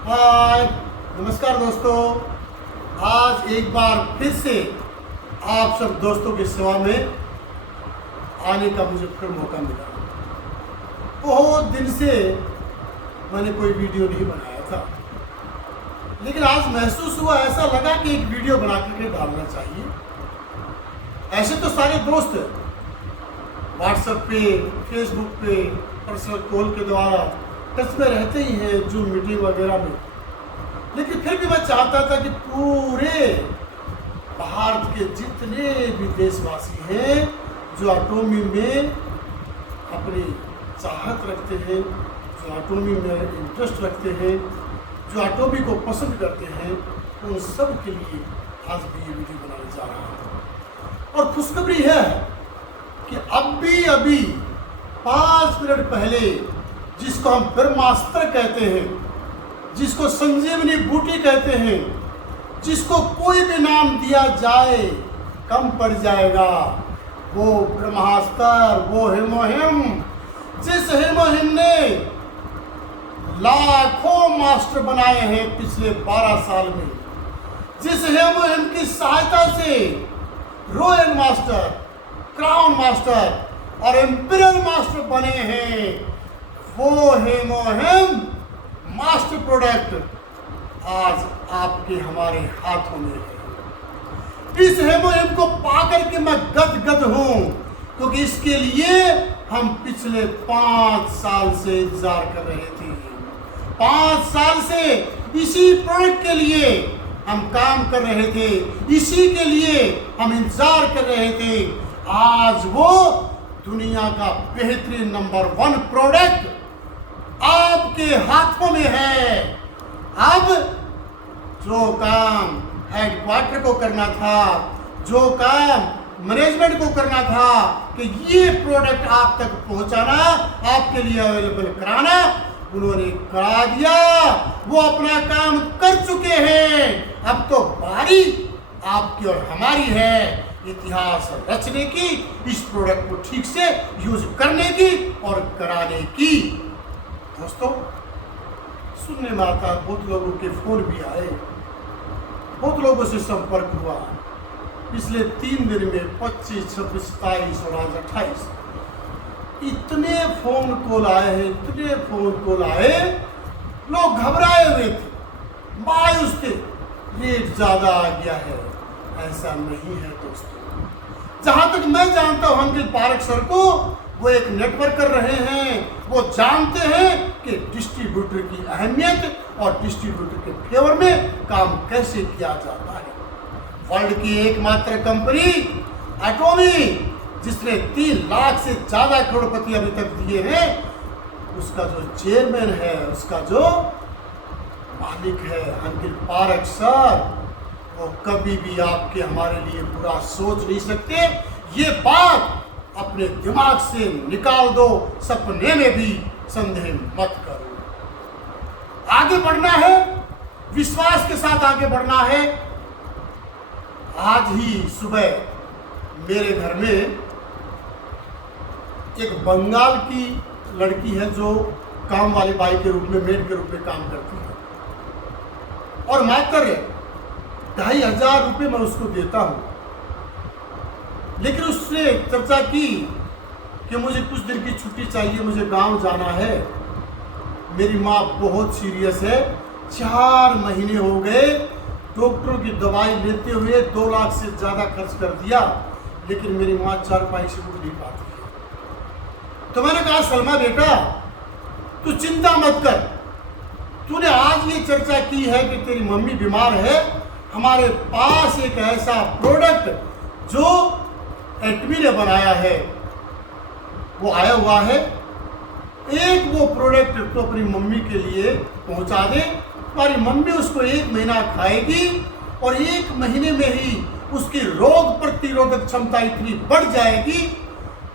हाय, नमस्कार दोस्तों। आज एक बार फिर से आप सब दोस्तों की सेवा में आने का मुझे फिर मौका मिला। बहुत दिन से मैंने कोई वीडियो नहीं बनाया था, लेकिन आज महसूस हुआ, ऐसा लगा कि एक वीडियो बना करके डालना चाहिए। ऐसे तो सारे दोस्त व्हाट्सएप पे, फेसबुक पे, पर्सनल कॉल के द्वारा टच में रहते ही हैं, जूम मीटिंग वगैरह में, लेकिन फिर भी मैं चाहता था कि पूरे भारत के जितने भी देशवासी हैं जो एटॉमी में अपनी चाहत रखते हैं, जो एटॉमी में इंटरेस्ट रखते हैं, जो एटॉमी को पसंद करते हैं, उन सब के लिए आज भी ये वीडियो बनाने जा रहा हूँ। और खुशखबरी है कि अभी 5 मिनट पहले जिसको हम ब्रह्मास्त्र कहते हैं, जिसको संजीवनी बूटी कहते हैं, जिसको कोई भी नाम दिया जाए कम पड़ जाएगा, वो ब्रह्मास्त्र, वो हेमोहिम, जिस हेमोहिम ने लाखों मास्टर बनाए हैं पिछले 12 साल में, जिस हेमोहिम की सहायता से रॉयल मास्टर, क्राउन मास्टर और एम्पिरियल मास्टर बने हैं, वो हेमोहिम मास्टर प्रोडक्ट आज आपके हमारे हाथों में है। इस हेमोहिम को पाकर के मैं गदगद हूं, क्योंकि इसके लिए हम पिछले 5 साल से इंतजार कर रहे थे। 5 साल से इसी प्रोडक्ट के लिए हम काम कर रहे थे, इसी के लिए हम इंतजार कर रहे थे। आज वो दुनिया का बेहतरीन नंबर 1 प्रोडक्ट आपके हाथों में है। अब जो काम हेडक्वार्टर को करना था, जो काम मैनेजमेंट को करना था कि ये प्रोडक्ट आप तक पहुंचाना, आपके लिए अवेलेबल कराना, उन्होंने करा दिया। वो अपना काम कर चुके हैं। अब तो बारी आपकी और हमारी है इतिहास रचने की, इस प्रोडक्ट को ठीक से यूज करने की और कराने की। दोस्तों, सुनने में आता, बहुत लोगों के फोन भी आए, बहुत लोगों से संपर्क हुआ पिछले 3 दिन में, 25, 26, 27 और आज 28। इतने फोन कॉल आए हैं, इतने फोन कॉल आए, लोग घबराए हुए थे, मायूस थे, रेट ज्यादा आ गया है। ऐसा नहीं है दोस्तों। जहां तक मैं जानता हूं, अंकिल पारक सर को, वो एक नेटवर्क कर रहे हैं। वो जानते हैं कि डिस्ट्रीब्यूटर की अहमियत और डिस्ट्रीब्यूटर के फेवर में काम कैसे किया जाता है। वर्ल्ड की एकमात्र कंपनी एटॉमी, जिसने 3 लाख से ज्यादा करोड़पति अभी तक दिए हैं, उसका जो चेयरमैन है, उसका जो मालिक है अंकिल पारक सर, वो कभी भी आपके हमारे लिए बुरा सोच नहीं सकते। ये बात अपने दिमाग से निकाल दो, सपने में भी संदेह मत करो। आगे बढ़ना है, विश्वास के साथ आगे बढ़ना है। आज ही सुबह मेरे घर में एक बंगाल की लड़की है जो काम वाली बाई के रूप में, मेड के रूप में काम करती है, और मात्र 2500 रुपये मैं उसको देता हूं। लेकिन उसने चर्चा की कि मुझे कुछ दिन की छुट्टी चाहिए, मुझे गांव जाना है। मेरी माँ बहुत सीरियस है, 4 महीने हो गए डॉक्टरों की दवाई लेते हुए 2 लाख से ज़्यादा खर्च कर दिया, लेकिन मेरी माँ 4 पाई से उठ नहीं पाती है। तो मैंने कहा, सलमा बेटा, तू चिंता मत कर। तूने आज ये चर्चा की है कि तेरी मम्मी बीमार है, हमारे पास एक ऐसा प्रोडक्ट जो एटमी ने बनाया है वो आया हुआ है। एक वो प्रोडक्ट तो अपनी मम्मी के लिए पहुंचा दे, तुम्हारी मम्मी उसको 1 महीना खाएगी और 1 महीने में ही उसकी रोग प्रतिरोधक क्षमता इतनी बढ़ जाएगी,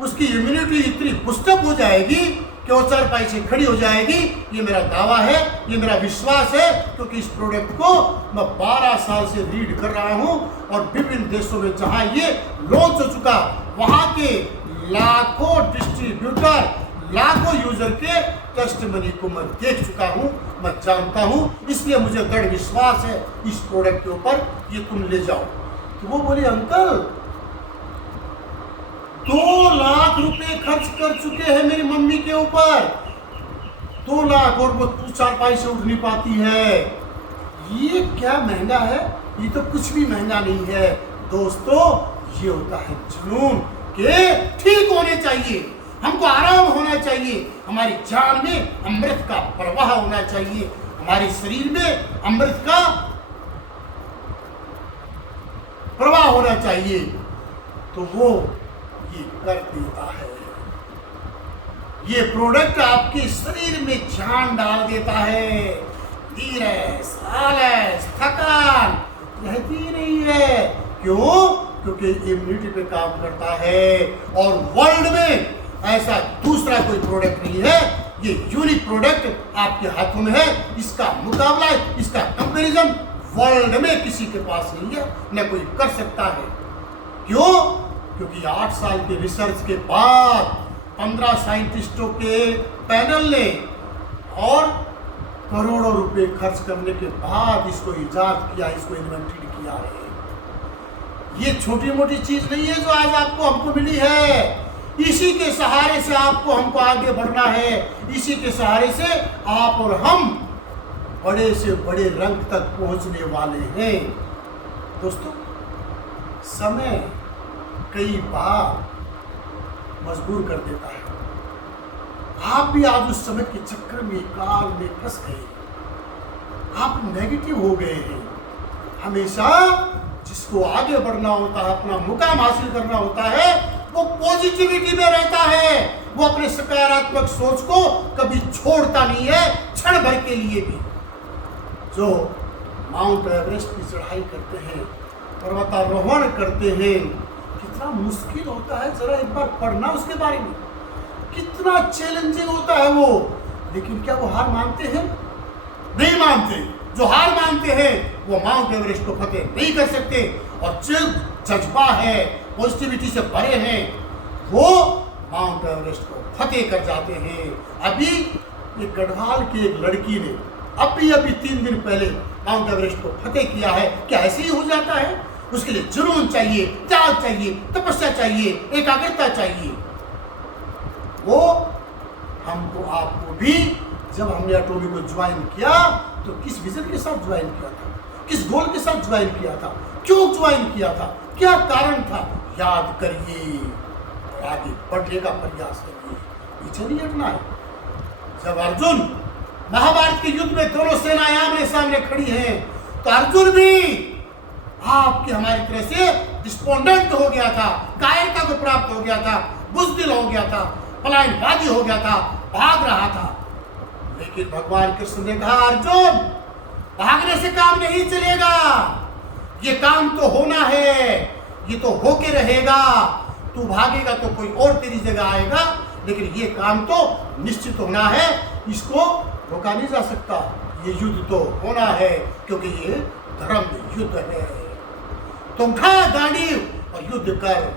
उसकी इम्यूनिटी इतनी बुस्टअप हो जाएगी कि वो 4 पाई से खड़ी हो जाएगी। ये मेरा दावा है, ये मेरा विश्वास है, क्योंकि इस प्रोडक्ट को मैं 12 साल से रीड कर रहा हूं और विभिन्न देशों में जहां ये लॉन्च हो चुका, वहां के लाखों डिस्ट्रीब्यूटर, लाखों यूजर के टेस्टिमनी को मैं देख चुका हूं, मैं जानता हूं, इसलिए मुझे दृढ़ विश्वास है इस प्रोडक्ट के ऊपर, ये तुम ले जाओ। तो वो बोले अंकल 2 लाख रुपए खर्च कर चुके हैं मेरी मम्मी के ऊपर, 2 लाख, और वो 4 से उठ नहीं पाती है, ये क्या महंगा है, ये तो कुछ भी महंगा नहीं है। दोस्तों ये होता है जुनून के ठीक होने चाहिए, हमको आराम होना चाहिए, हमारी जान में अमृत का प्रवाह होना चाहिए, हमारे शरीर में अमृत का प्रवाह होना चाहिए, तो वो ये कर देता है। ये प्रोडक्ट आपके शरीर में जान डाल देता है, धीरज, आलस, थकान रहती नहीं है। क्यों? क्योंकि इम्यूनिटी पे काम करता है, और वर्ल्ड में ऐसा दूसरा कोई प्रोडक्ट नहीं है, ये यूनिक प्रोडक्ट आपके हाथों में है, इसका मुकाबला, इसका कंपैरिजन वर्ल्ड में किसी के पास नहीं है, न कोई कर सकता है। क्यों? क्योंकि 8 साल के रिसर्च के बाद 15 साइंटिस्टों के पैनल ने और करोड़ों रुपए खर्च करने के बाद इसको इजाद किया, इसको इन्वेंटेड किया है। ये छोटी मोटी चीज नहीं है जो आज आपको हमको मिली है, इसी के सहारे से आपको हमको आगे बढ़ना है, इसी के सहारे से आप और हम बड़े से बड़े रंग तक पहुंचने वाले हैं। दोस्तों समय कई बार मजबूर कर देता है, आप भी आज उस समय के चक्कर में, काल में फंस गए, आप नेगेटिव हो गए हैं। हमेशा जिसको आगे बढ़ना होता है, अपना मुकाम हासिल करना होता है, वो पॉजिटिविटी में रहता है, वो अपने सकारात्मक सोच को कभी छोड़ता नहीं है, क्षण भर के लिए भी। जो माउंट एवरेस्ट की चढ़ाई करते हैं, पर्वतारोहण करते हैं, कितना मुश्किल होता है, जरा एक बार पढ़ना उसके बारे में, कितना चैलेंजिंग होता है वो। लेकिन क्या वो हार मानते हैं? नहीं मानते। जो हार मानते हैं वो माउंट एवरेस्ट को फतेह नहीं कर सकते, और जो जज्बा है, पॉजिटिविटी से भरे हैं, वो माउंट एवरेस्ट को फतेह कर जाते हैं। अभी एक गढ़वाल की एक लड़की ने अभी 3 दिन पहले माउंट एवरेस्ट को फतेह किया है। क्या ऐसे ही हो जाता है? उसके लिए जुनून चाहिए, त्याग चाहिए, तपस्या चाहिए, एकाग्रता चाहिए। वो हमको, आपको भी, जब हमने एटॉमी को ज्वाइन किया तो किस विजन के साथ ज्वाइन किया था, किस गोल के साथ ज्वाइन किया था, क्यों ज्वाइन किया था, क्या कारण था, याद करिए और आगे बढ़ने का प्रयास करिए, पीछे नहीं हटना है। जब अर्जुन महाभारत के युद्ध में दोनों सेनाएं आमने सामने खड़ी हैं, तो अर्जुन भी आपकी हमारी तरह से डिस्पोंडेंट हो गया था, कायरता को प्राप्त हो गया था, बुज़दिल हो गया था, पलायनवादी हो गया था, भाग रहा था। लेकिन भगवान कृष्ण ने कहा, अर्जुन भागने से काम नहीं चलेगा, ये काम तो होना है, ये तो होके रहेगा। तू भागेगा तो कोई और तेरी जगह आएगा, लेकिन ये काम तो निश्चित होना है, इसको रोका नहीं जा सकता। ये युद्ध तो होना है, क्योंकि ये धर्म युद्ध है। तुम खा गांडीव और युद्ध कर।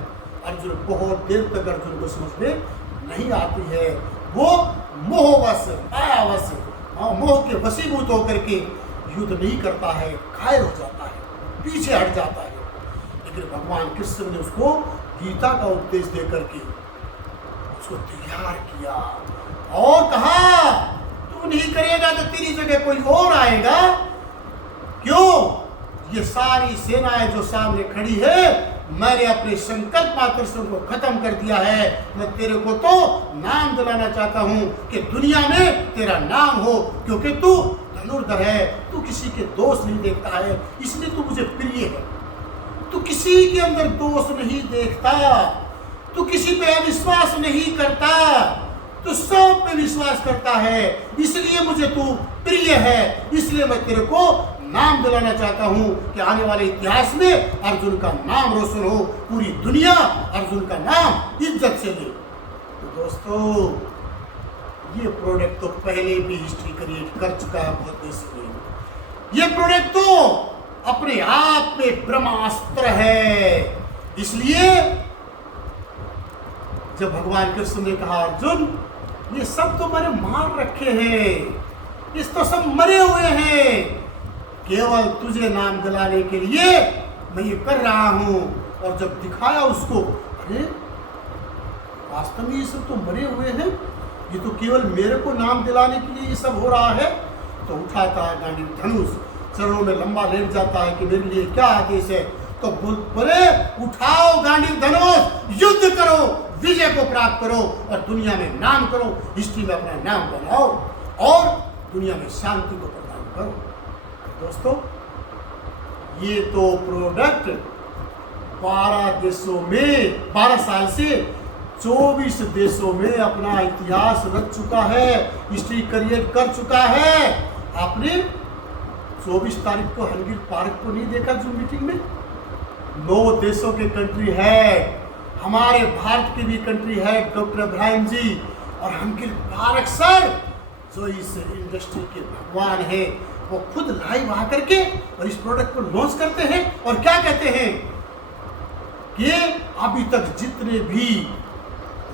अर्जुन बहुत देर तक अर्जुन को समझ में नहीं आती है, वो मोहवश, मायावश, मोह के वशीभूत होकर के युद्ध नहीं करता है, घायल हो जाता है, पीछे हट जाता है। लेकिन भगवान कृष्ण ने उसको गीता का उपदेश दे करके उसको तैयार किया और कहा, तू नहीं करेगा तो तेरी जगह कोई और आएगा। क्यों? ये सारी सेनाएं जो सामने खड़ी है, मैंने अपने संकल्प मात्र से उनको खत्म कर दिया है। मैं तेरे को तो नाम दिलाना चाहता हूं कि दुनिया में तेरा नाम हो, क्योंकि तू धनुर्धर है, तू किसी के दोष नहीं देखता है, इसलिए तू मुझे प्रिय है। तू किसी के अंदर दोष नहीं देखता, तू किसी पे अविश्वास नहीं करता, तू सब पे विश्वास करता है, इसलिए मुझे तू प्रिय है। इसलिए मैं तेरे को नाम दिलाना चाहता हूं कि आने वाले इतिहास में अर्जुन का नाम रोशन हो, पूरी दुनिया अर्जुन का नाम इज्जत से ले। तो दोस्तों ये प्रोडक्ट तो पहले भी हिस्ट्री क्रिएट कर चुका है बहुत देश में। ये प्रोडक्ट तो अपने आप में ब्रह्मास्त्र है। इसलिए जब भगवान कृष्ण ने कहा, अर्जुन ये सब तो मैंने मार रखे हैं, इस तो सब मरे हुए हैं, केवल तुझे नाम दिलाने के लिए मैं ये कर रहा हूं। और जब दिखाया उसको, अरे वास्तव में ये सब तो मरे हुए हैं, ये तो केवल मेरे को नाम दिलाने के लिए ये सब हो रहा है। तो उठाता है गांडीव धनुष, चरणों में लंबा लेट जाता है कि मेरे लिए क्या आदेश है। तो बोले उठाओ गांडीव धनुष, युद्ध करो, विजय को प्राप्त करो और दुनिया में नाम करो, हिस्ट्री में अपना नाम बनाओ और दुनिया में शांति को प्रदान करो। दोस्तों, ये तो प्रोडक्ट 12 देशों में 12 साल से 24 देशों में अपना इतिहास रच चुका है, हिस्ट्री क्रिएट कर चुका है। आपने 24 तारीख को हंगिल पार्क को नहीं देखा जूम मीटिंग में? 9 देशों के कंट्री है, हमारे भारत की भी कंट्री है, डॉक्टर इब्राहिम जी और हंगिल पार्क सर जो इस इंडस्ट्री के भगवान है, वो खुद लाइव आकर के और इस प्रोडक्ट को लॉन्च करते हैं और क्या कहते हैं कि अभी तक जितने भी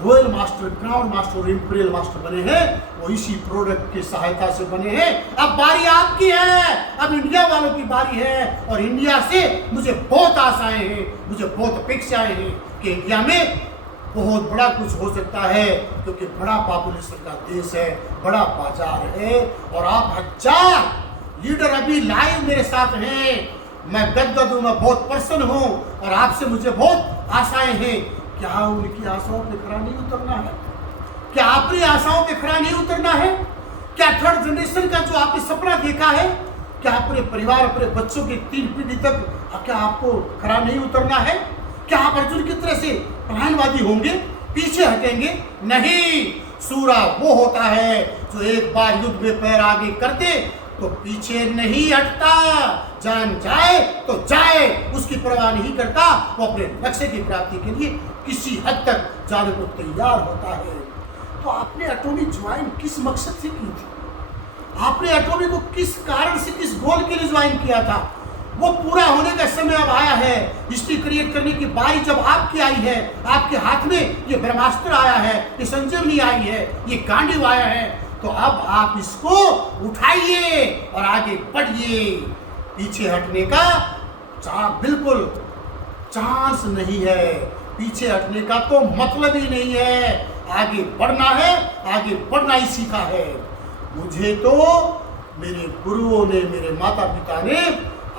रॉयल मास्टर, क्राउन मास्टर और इंपीरियल मास्टर बने हैं वो इसी प्रोडक्ट की सहायता से बने हैं। अब बारी आपकी है, अब इंडिया वालों की बारी है और इंडिया से मुझे बहुत आशाएं हैं, मुझे बहुत अपेक्षाएं हैं कि इंडिया में बहुत बड़ा कुछ हो सकता है, क्योंकि बड़ा पॉपुलेशन का देश है, बड़ा बाजार है और आप 1000 लीडर अभी लाइव मेरे साथ हैं। मैं गदगद हूं, मैं बहुत प्रसन्न हूं और आपसे मुझे बहुत आशाएं हैं। क्या उनकी आशाओं पे खरा नहीं उतरना है? क्या अपनी आशाओं पे खरा नहीं उतरना है? क्या थर्ड जनरेशन का जो आपने सपना देखा है, क्या अपने परिवार, अपने बच्चों की 3 पीढ़ी तक क्या आपको खरा नहीं उतरना है? क्या आप अर्जुन की तरह से पलायनवादी होंगे, पीछे हटेंगे? नहीं, सूरा वो होता है जो एक बार युद्ध में पैर आगे कर दे तो पीछे नहीं हटता, जान जाए तो जाए, उसकी परवाह नहीं करता, वो अपने लक्ष्य की प्राप्ति के लिए किसी हद तक जाने को तैयार होता है। तो आपने एटॉमी ज्वाइन किस मकसद से की थी? आपने एटॉमी को किस कारण से, किस गोल के लिए ज्वाइन किया था? वो पूरा होने का समय अब आया है, हिस्ट्री क्रिएट करने की बारी जब आपकी आई है, आपके हाथ में ये ब्रह्मास्त्र आया है, ये संजीवनी आई है, ये गांडीव आया है, तो अब आप इसको उठाइए और आगे बढ़िए। पीछे हटने का बिल्कुल चांस नहीं है, पीछे हटने का तो मतलब ही नहीं है, आगे बढ़ना है, आगे बढ़ना ही सीखा है। मुझे तो मेरे गुरुओं ने, मेरे माता पिता ने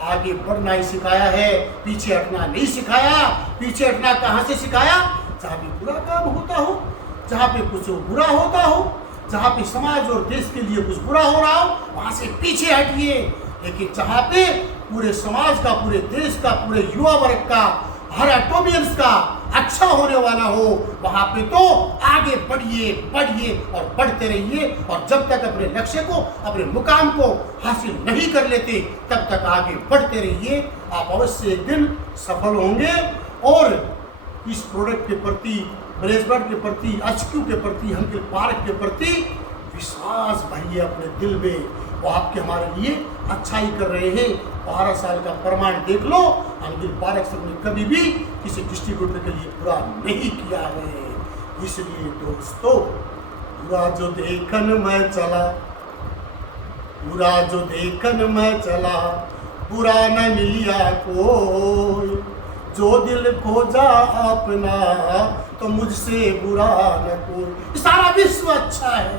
आगे बढ़ना ही सिखाया है, पीछे हटना नहीं सिखाया। पीछे हटना कहाँ से सिखाया? जहाँ भी बुरा काम होता हो, जहाँ पे कुछ बुरा होता हो, जहाँ पे समाज और देश के लिए कुछ बुरा हो रहा हो, वहाँ से पीछे हटिए। लेकिन जहाँ पे पूरे समाज का, पूरे देश का, पूरे युवा वर्ग का, हर एटोमियंस का अच्छा होने वाला हो, वहाँ पे तो आगे बढ़िए, बढ़िए और बढ़ते रहिए। और जब तक अपने लक्ष्य को, अपने मुकाम को हासिल नहीं कर लेते, तब तक आगे बढ़ते रहिए। आप अवश्य एक दिन सफल होंगे और इस प्रोडक्ट के प्रति, ब्रेसबर्ड के प्रति, HQ के प्रति, हंगिल पार्क के प्रति विश्वास भरिए अपने दिल में। वो आपके हमारे लिए अच्छा ही कर रहे हैं। 12 साल का प्रमाण देख लो, हंगिल पार्क सर ने कभी भी किसी डिस्ट्रीब्यूटर के लिए बुरा नहीं किया है। इसलिए दोस्तों, बुरा जो देखन मैं चला, बुरा जो देखन मैं चला, बुरा न मिलिया कोई, जो दिल खोजा अपना तो मुझसे बुरा न कोई। सारा विश्व अच्छा है,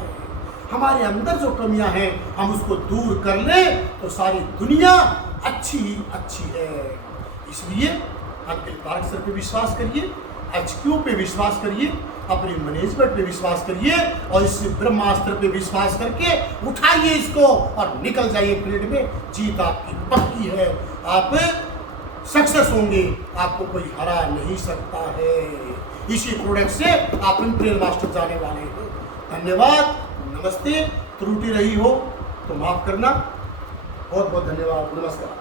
हमारे अंदर जो कमियां हैं हम उसको दूर कर ले तो सारी दुनिया अच्छी ही अच्छी है। इसलिए हंगिल पार्क सर पे विश्वास करिए, HQ पे विश्वास करिए, अपनी मैनेजमेंट पे विश्वास करिए और इस ब्रह्मास्त्र पे विश्वास करके उठाइए इसको और निकल जाइए फील्ड में। जीत आपकी पक्की है, आप सक्सेस होंगे, आपको कोई हरा नहीं सकता है। इसी प्रोडक्ट से आप इंपीरियल मास्टर जाने वाले हैं। धन्यवाद, नमस्ते। त्रुटि रही हो तो माफ करना। बहुत बहुत धन्यवाद, नमस्कार।